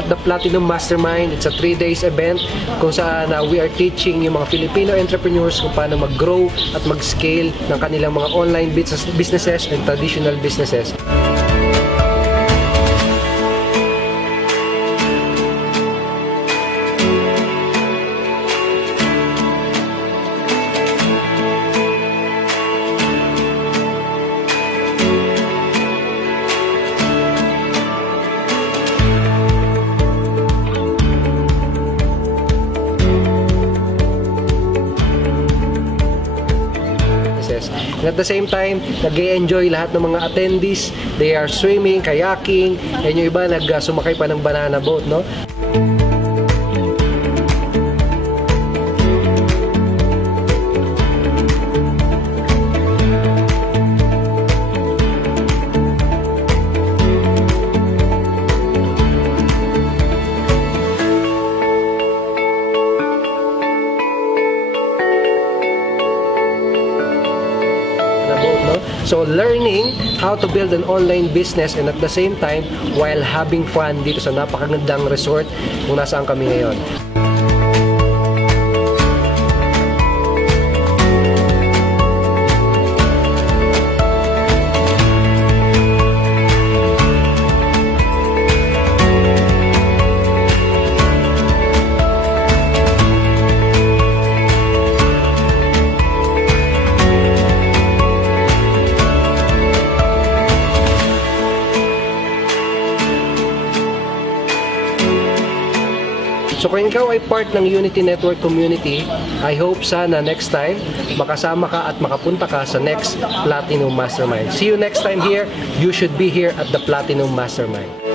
at the Platinum Mastermind. It's a 3 days event kung saan we are teaching yung mga Filipino entrepreneurs kung paano mag-grow at mag-scale ng kanilang mga online businesses and traditional businesses. And at the same time, nag-enjoy lahat ng mga attendees. They are swimming, kayaking, and yung iba nag-sumakay pa ng banana boat, no? So learning how to build an online business and at the same time while having fun dito sa napakagandang resort kung nasaan kami ngayon. So kung ikaw ay part ng Unity Network community, I hope sana next time makasama ka at makapunta ka sa next Platinum Mastermind. See you next time here. You should be here at the Platinum Mastermind.